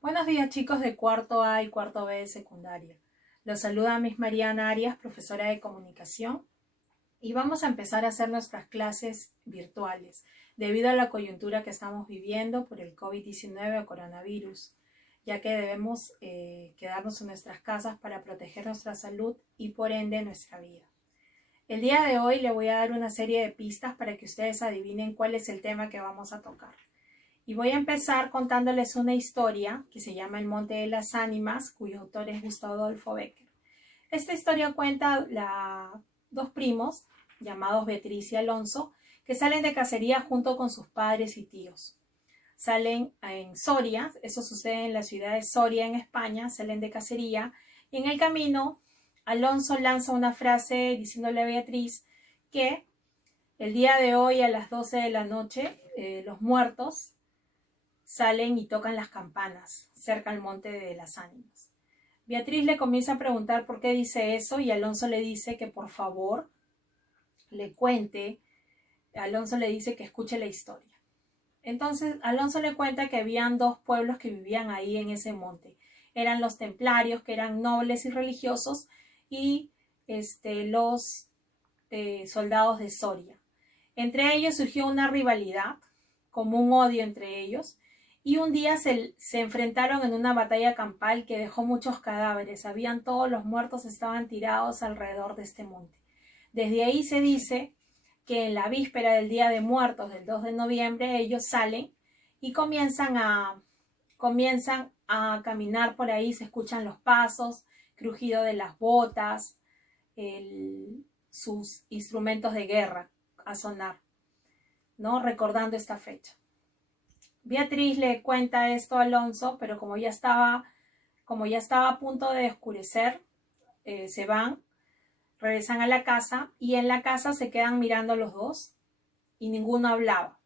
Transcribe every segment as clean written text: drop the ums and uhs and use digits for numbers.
Buenos días chicos de cuarto A y cuarto B de secundaria. Los saluda Miss Mariana Arias, profesora de comunicación, y vamos a empezar a hacer nuestras clases virtuales debido a la coyuntura que estamos viviendo por el COVID-19 o coronavirus, ya que debemos quedarnos en nuestras casas para proteger nuestra salud y por ende nuestra vida. El día de hoy le voy a dar una serie de pistas para que ustedes adivinen cuál es el tema que vamos a tocar. Y voy a empezar contándoles una historia que se llama El Monte de las Ánimas, cuyo autor es Gustavo Adolfo Bécquer. Esta historia cuenta dos primos, llamados Beatriz y Alonso, que salen de cacería junto con sus padres y tíos. Salen en Soria, eso sucede en la ciudad de Soria, en España, salen de cacería, y en el camino Alonso lanza una frase diciéndole a Beatriz que el día de hoy a las 12 de la noche los muertos salen y tocan las campanas cerca al Monte de las Ánimas. Beatriz le comienza a preguntar por qué dice eso y Alonso le dice que por favor le cuente. Alonso le dice que escuche la historia. Entonces Alonso le cuenta que habían dos pueblos que vivían ahí en ese monte. Eran los templarios, que eran nobles y religiosos, y los soldados de Soria. Entre ellos surgió una rivalidad, como un odio entre ellos, y un día se enfrentaron en una batalla campal que dejó muchos cadáveres. Todos los muertos estaban tirados alrededor de este monte. Desde ahí se dice que en la víspera del Día de Muertos, del 2 de noviembre, ellos salen y comienzan a caminar por ahí. Se escuchan los pasos, crujido de las botas, sus instrumentos de guerra a sonar, ¿no? Recordando esta fecha. Beatriz le cuenta esto a Alonso, pero como ya estaba a punto de oscurecer, se van, regresan a la casa y en la casa se quedan mirando los dos y ninguno hablaba.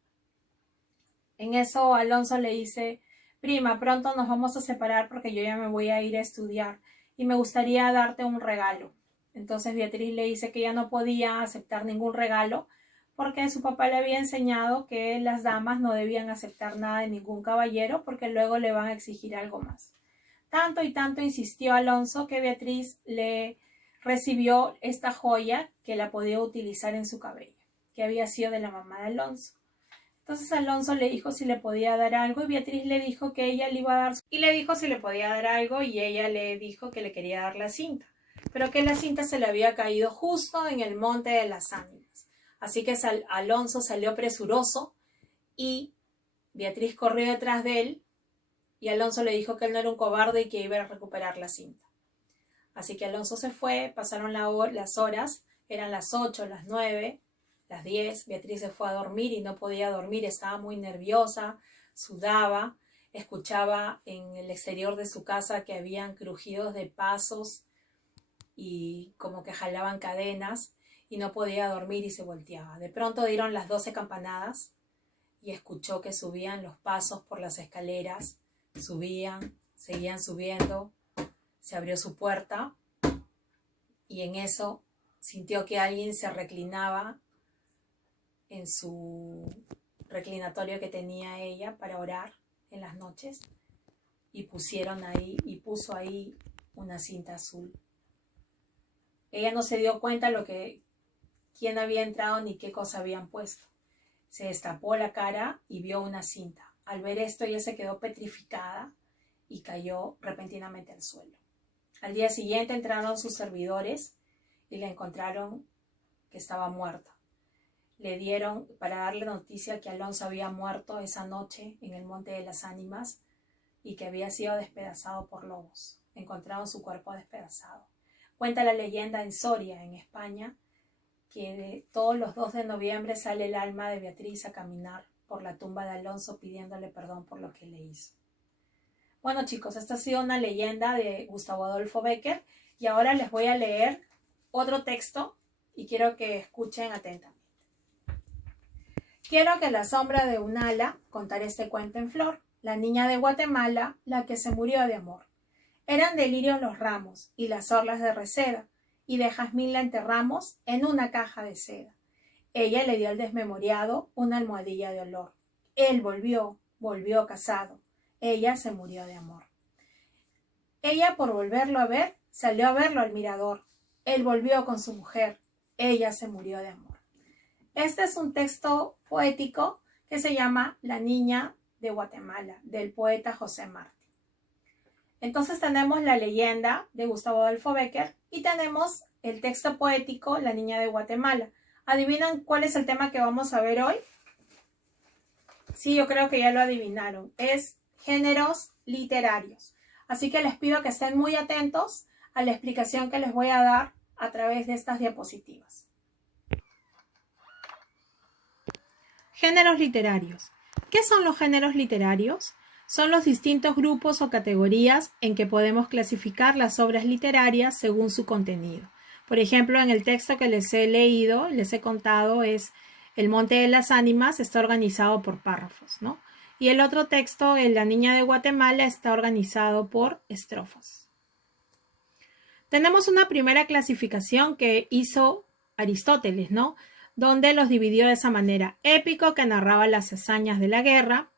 En eso Alonso le dice: prima, pronto nos vamos a separar porque yo ya me voy a ir a estudiar y me gustaría darte un regalo. Entonces Beatriz le dice que ya no podía aceptar ningún regalo porque su papá le había enseñado que las damas no debían aceptar nada de ningún caballero porque luego le van a exigir algo más. Tanto y tanto insistió Alonso que Beatriz le recibió esta joya que la podía utilizar en su cabello, que había sido de la mamá de Alonso. Entonces Alonso le dijo si le podía dar algo y Beatriz le dijo que ella le iba a dar, y le dijo si le podía dar algo y ella le dijo que le quería dar la cinta, pero que la cinta se le había caído justo en el Monte de las Ánimas. Así que Alonso salió presuroso y Beatriz corrió detrás de él y Alonso le dijo que él no era un cobarde y que iba a recuperar la cinta. Así que Alonso se fue, pasaron las horas, eran las 8, las 9, las 10, Beatriz se fue a dormir y no podía dormir, estaba muy nerviosa, sudaba, escuchaba en el exterior de su casa que habían crujidos de pasos y como que jalaban cadenas y no podía dormir y se volteaba. De pronto dieron las 12 campanadas y escuchó que subían los pasos por las escaleras, subían, seguían subiendo, se abrió su puerta y en eso sintió que alguien se reclinaba en su reclinatorio que tenía ella para orar en las noches y puso ahí una cinta azul. Ella no se dio cuenta quién había entrado ni qué cosa habían puesto. Se destapó la cara y vio una cinta. Al ver esto ella se quedó petrificada y cayó repentinamente al suelo. Al día siguiente entraron sus servidores y la encontraron que estaba muerta. Le dieron para darle noticia que Alonso había muerto esa noche en el Monte de las Ánimas y que había sido despedazado por lobos. Encontraron su cuerpo despedazado. Cuenta la leyenda en Soria, en España, que todos los 2 de noviembre sale el alma de Beatriz a caminar por la tumba de Alonso pidiéndole perdón por lo que le hizo. Bueno chicos, esta ha sido una leyenda de Gustavo Adolfo Bécquer y ahora les voy a leer otro texto y quiero que escuchen atentamente. Quiero que la sombra de un ala contar este cuento en flor, la niña de Guatemala, la que se murió de amor. Eran delirios los ramos y las orlas de reseda, y de jazmín la enterramos en una caja de seda. Ella le dio al desmemoriado una almohadilla de olor. Él volvió casado. ella se murió de amor. Ella, por volverlo a ver, salió a verlo al mirador. Él volvió con su mujer. Ella se murió de amor. Este es un texto poético que se llama La niña de Guatemala, del poeta José Martí. Entonces tenemos la leyenda de Gustavo Adolfo Bécquer y tenemos el texto poético La niña de Guatemala. ¿Adivinan cuál es el tema que vamos a ver hoy? Sí, yo creo que ya lo adivinaron. Es géneros literarios. Así que les pido que estén muy atentos a la explicación que les voy a dar a través de estas diapositivas. Géneros literarios. ¿Qué son los géneros literarios? Son los distintos grupos o categorías en que podemos clasificar las obras literarias según su contenido. Por ejemplo, en el texto que les he leído, les he contado, es El Monte de las Ánimas, está organizado por párrafos, ¿no? Y el otro texto, La niña de Guatemala, está organizado por estrofas. Tenemos una primera clasificación que hizo Aristóteles, ¿no? Donde los dividió de esa manera: épico, que narraba las hazañas de la guerra;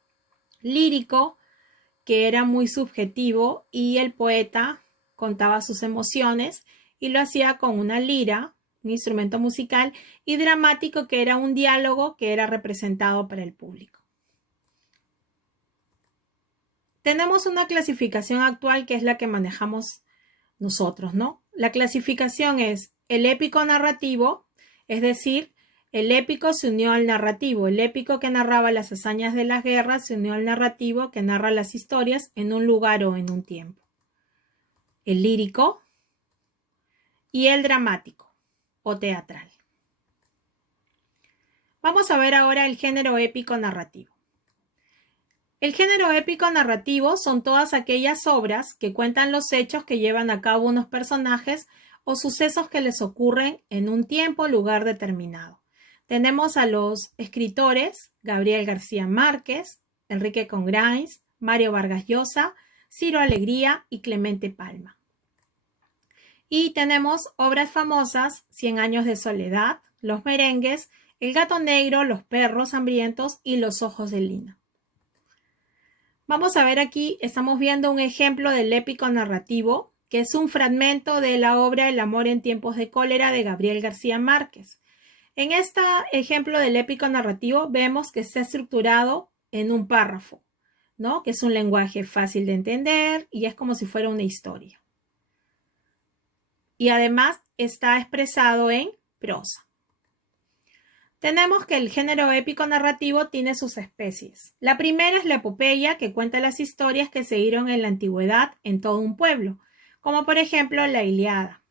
lírico, que era muy subjetivo y el poeta contaba sus emociones y lo hacía con una lira, un instrumento musical; y dramático, que era un diálogo que era representado para el público. Tenemos una clasificación actual que es la que manejamos nosotros, ¿no? La clasificación es el épico narrativo, es decir, el épico se unió al narrativo. El épico que narraba las hazañas de las guerras se unió al narrativo que narra las historias en un lugar o en un tiempo. El lírico y el dramático o teatral. Vamos a ver ahora el género épico narrativo. El género épico narrativo son todas aquellas obras que cuentan los hechos que llevan a cabo unos personajes o sucesos que les ocurren en un tiempo o lugar determinado. Tenemos a los escritores Gabriel García Márquez, Enrique Congrains, Mario Vargas Llosa, Ciro Alegría y Clemente Palma. Y tenemos obras famosas: Cien años de soledad, Los merengues, El gato negro, Los perros hambrientos y Los ojos de lino. Vamos a ver aquí, estamos viendo un ejemplo del épico narrativo, que es un fragmento de la obra El amor en tiempos de cólera de Gabriel García Márquez. En este ejemplo del épico narrativo vemos que está estructurado en un párrafo, ¿no? Que es un lenguaje fácil de entender y es como si fuera una historia. Y además está expresado en prosa. Tenemos que el género épico narrativo tiene sus especies. La primera es la epopeya, que cuenta las historias que se dieron en la antigüedad en todo un pueblo, como por ejemplo la Ilíada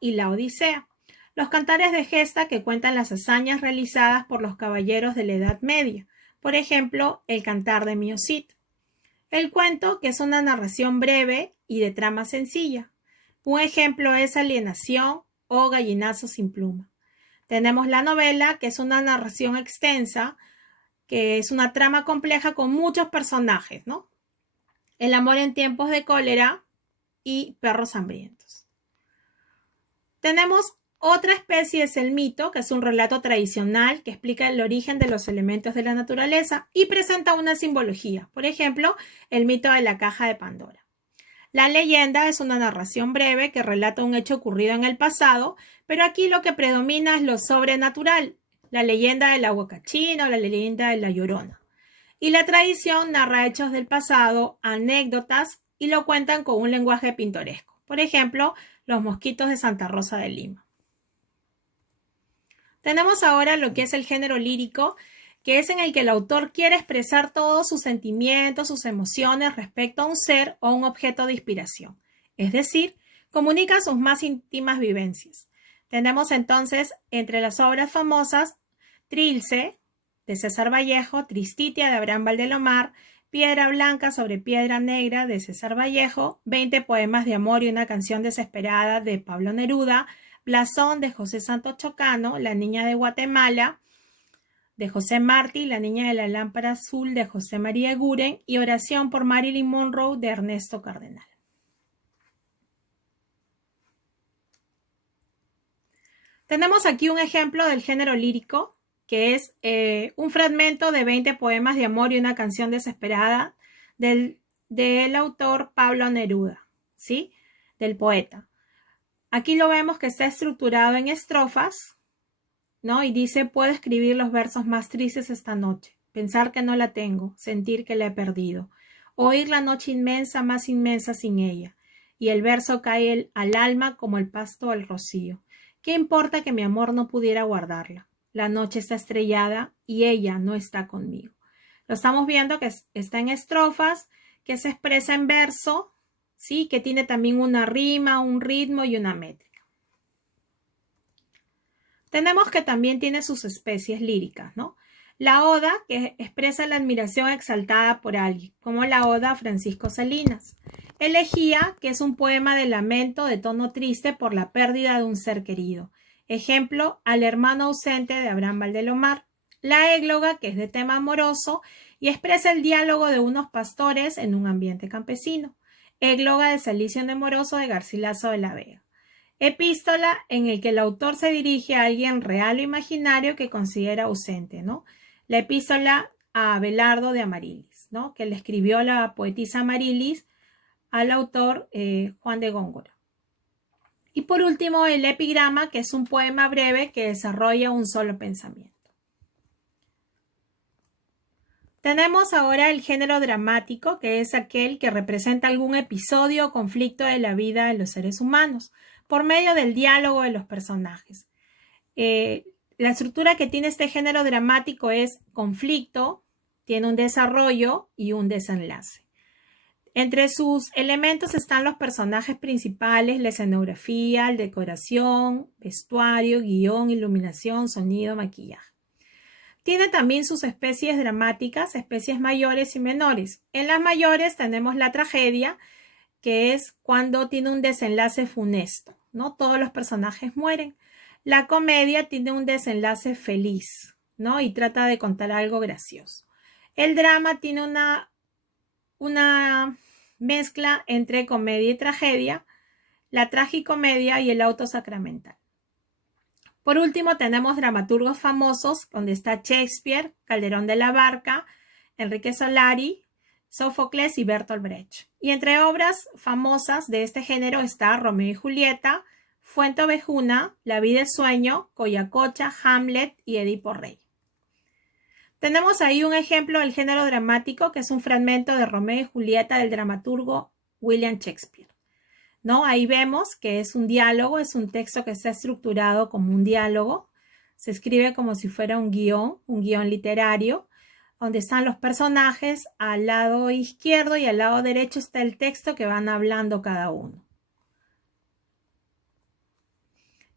y la Odisea. Los cantares de gesta, que cuentan las hazañas realizadas por los caballeros de la Edad Media, por ejemplo, el Cantar de Miocid. El cuento, que es una narración breve y de trama sencilla. Un ejemplo es Alienación o Gallinazo sin pluma. Tenemos la novela, que es una narración extensa, que es una trama compleja con muchos personajes, ¿no? El amor en tiempos de cólera y Perros hambrientos. Tenemos otra especie, es el mito, que es un relato tradicional que explica el origen de los elementos de la naturaleza y presenta una simbología. Por ejemplo, el mito de la caja de Pandora. La leyenda es una narración breve que relata un hecho ocurrido en el pasado, pero aquí lo que predomina es lo sobrenatural, la leyenda del agua cachina o la leyenda de la Llorona. Y la tradición narra hechos del pasado, anécdotas, y lo cuentan con un lenguaje pintoresco. Por ejemplo, los mosquitos de Santa Rosa de Lima. Tenemos ahora lo que es el género lírico, que es en el que el autor quiere expresar todos sus sentimientos, sus emociones respecto a un ser o un objeto de inspiración. Es decir, comunica sus más íntimas vivencias. Tenemos entonces entre las obras famosas Trilce, de César Vallejo, Tristitia, de Abraham Valdelomar, Piedra Blanca sobre Piedra Negra, de César Vallejo, 20 poemas de amor y una canción desesperada, de Pablo Neruda, Blasón, de José Santos Chocano, La niña de Guatemala, de José Martí, La niña de la lámpara azul, de José María Eguren, y Oración por Marilyn Monroe, de Ernesto Cardenal. Tenemos aquí un ejemplo del género lírico, que es un fragmento de 20 poemas de amor y una canción desesperada del autor Pablo Neruda, ¿sí? Del poeta. Aquí lo vemos que está estructurado en estrofas, ¿no? Y dice, puedo escribir los versos más tristes esta noche, pensar que no la tengo, sentir que la he perdido, oír la noche inmensa, más inmensa sin ella, y el verso cae al alma como el pasto al rocío. ¿Qué importa que mi amor no pudiera guardarla? La noche está estrellada y ella no está conmigo. Lo estamos viendo que está en estrofas, que se expresa en verso, ¿sí? Que tiene también una rima, un ritmo y una métrica. Tenemos que también tiene sus especies líricas, ¿no? La oda, que expresa la admiración exaltada por alguien, como la oda a Francisco Salinas. Elegía, que es un poema de lamento de tono triste por la pérdida de un ser querido. Ejemplo, Al hermano ausente de Abraham Valdelomar. La égloga, que es de tema amoroso y expresa el diálogo de unos pastores en un ambiente campesino. Égloga de Salicio Nemoroso de Garcilaso de la Vega. Epístola, en el que el autor se dirige a alguien real o imaginario que considera ausente, ¿no? La epístola a Abelardo de Amarilis, ¿no? Que le escribió la poetisa Amarilis al autor Juan de Góngora. Y por último, el epigrama, que es un poema breve que desarrolla un solo pensamiento. Tenemos ahora el género dramático, que es aquel que representa algún episodio o conflicto de la vida de los seres humanos, por medio del diálogo de los personajes. La estructura que tiene este género dramático es conflicto, tiene un desarrollo y un desenlace. Entre sus elementos están los personajes principales, la escenografía, la decoración, vestuario, guión, iluminación, sonido, maquillaje. Tiene también sus especies dramáticas, especies mayores y menores. En las mayores tenemos la tragedia, que es cuando tiene un desenlace funesto, ¿no? Todos los personajes mueren. La comedia tiene un desenlace feliz, ¿no? Y trata de contar algo gracioso. El drama tiene una mezcla entre comedia y tragedia, la tragicomedia y el auto sacramental. Por último, tenemos dramaturgos famosos, donde está Shakespeare, Calderón de la Barca, Enrique Solari, Sófocles y Bertolt Brecht. Y entre obras famosas de este género está Romeo y Julieta, Fuenteovejuna, La vida es sueño, Coyacocha, Hamlet y Edipo Rey. Tenemos ahí un ejemplo del género dramático, que es un fragmento de Romeo y Julieta del dramaturgo William Shakespeare, ¿no? Ahí vemos que es un diálogo, es un texto que está estructurado como un diálogo, se escribe como si fuera un guión literario, donde están los personajes, al lado izquierdo y al lado derecho está el texto que van hablando cada uno.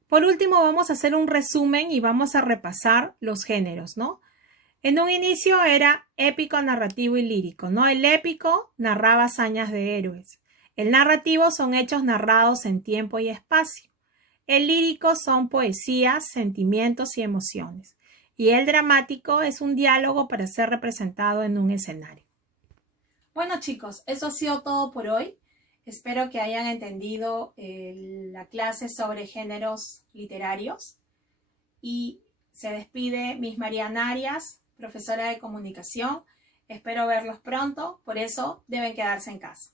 Por último, vamos a hacer un resumen y vamos a repasar los géneros, ¿no? En un inicio era épico, narrativo y lírico, ¿no? El épico narraba hazañas de héroes. El narrativo son hechos narrados en tiempo y espacio. El lírico son poesías, sentimientos y emociones. Y el dramático es un diálogo para ser representado en un escenario. Bueno, chicos, eso ha sido todo por hoy. Espero que hayan entendido la clase sobre géneros literarios. Y se despide Miss Mariana Arias, profesora de comunicación. Espero verlos pronto, por eso deben quedarse en casa.